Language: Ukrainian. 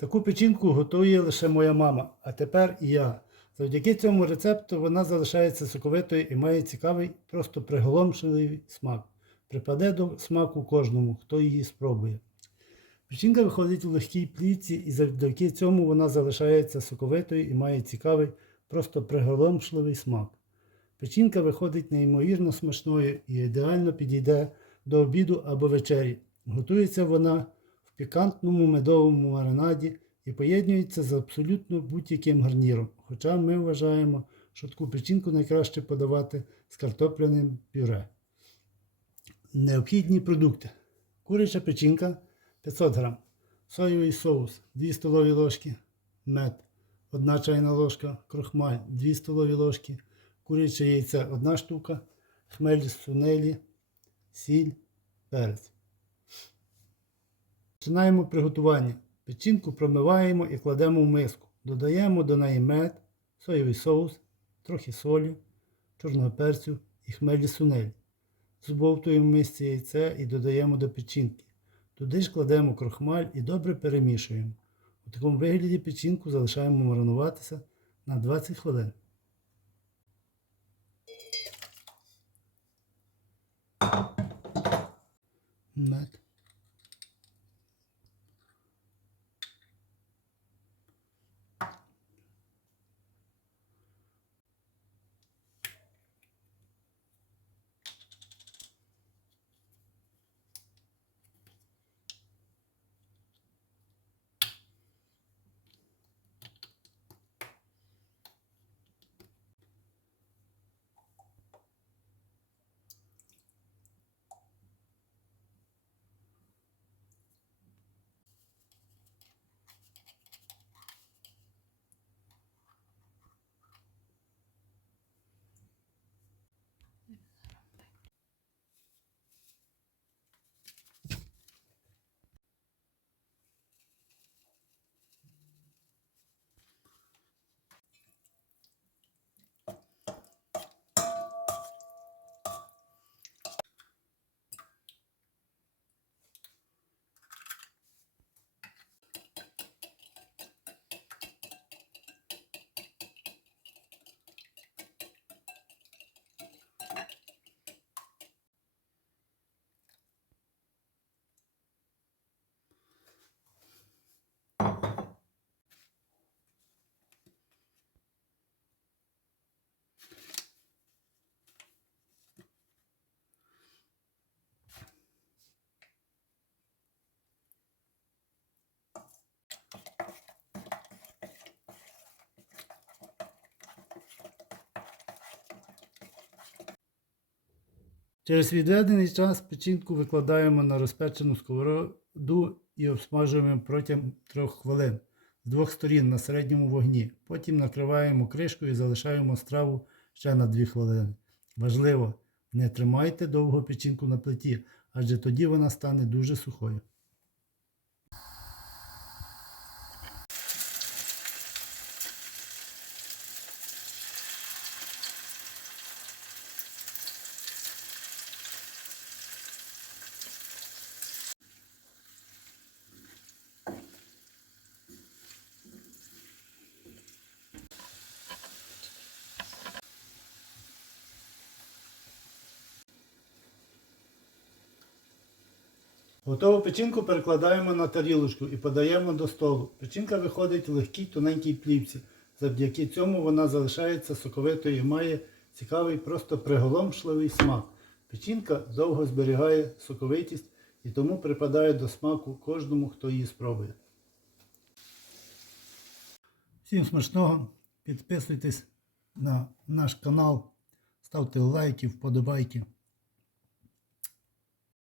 Таку печінку готує лише моя мама, а тепер і я. Завдяки цьому рецепту вона залишається соковитою і має цікавий, просто приголомшливий смак. Припаде до смаку кожному, хто її спробує. Печінка виходить у легкій плівці, і завдяки цьому вона залишається соковитою і має цікавий, просто приголомшливий смак. Печінка виходить неймовірно смачною і ідеально підійде до обіду або вечері. Готується вона пікантному медовому маринаді і поєднується з абсолютно будь-яким гарніром. Хоча ми вважаємо, що таку печінку найкраще подавати з картопляним пюре. Необхідні продукти. Куряча печінка 500 г, соєвий соус 2 столові ложки, мед 1 чайна ложка, крохмаль 2 столові ложки, куряче яйце 1 штука, хмель сунелі, сіль, перець. Починаємо приготування. Печінку промиваємо і кладемо в миску. Додаємо до неї мед, соєвий соус, трохи солі, чорного перцю і хмелі сунелі. Збовтуємо мисці яйце і додаємо до печінки. Туди ж кладемо крохмаль і добре перемішуємо. У такому вигляді печінку залишаємо маринуватися на 20 хвилин. Мед. Через відведений час печінку викладаємо на розпечену сковороду і обсмажуємо протягом 3 хвилин з двох сторін на середньому вогні. Потім накриваємо кришкою і залишаємо страву ще на 2 хвилини. Важливо, не тримайте довго печінку на плиті, адже тоді вона стане дуже сухою. Готову печінку перекладаємо на тарілочку і подаємо до столу. Печінка виходить в легкій тоненькій плівці. Завдяки цьому вона залишається соковитою і має цікавий, просто приголомшливий смак. Печінка довго зберігає соковитість і тому припадає до смаку кожному, хто її спробує. Всім смачного! Підписуйтесь на наш канал, ставте лайки, вподобайки.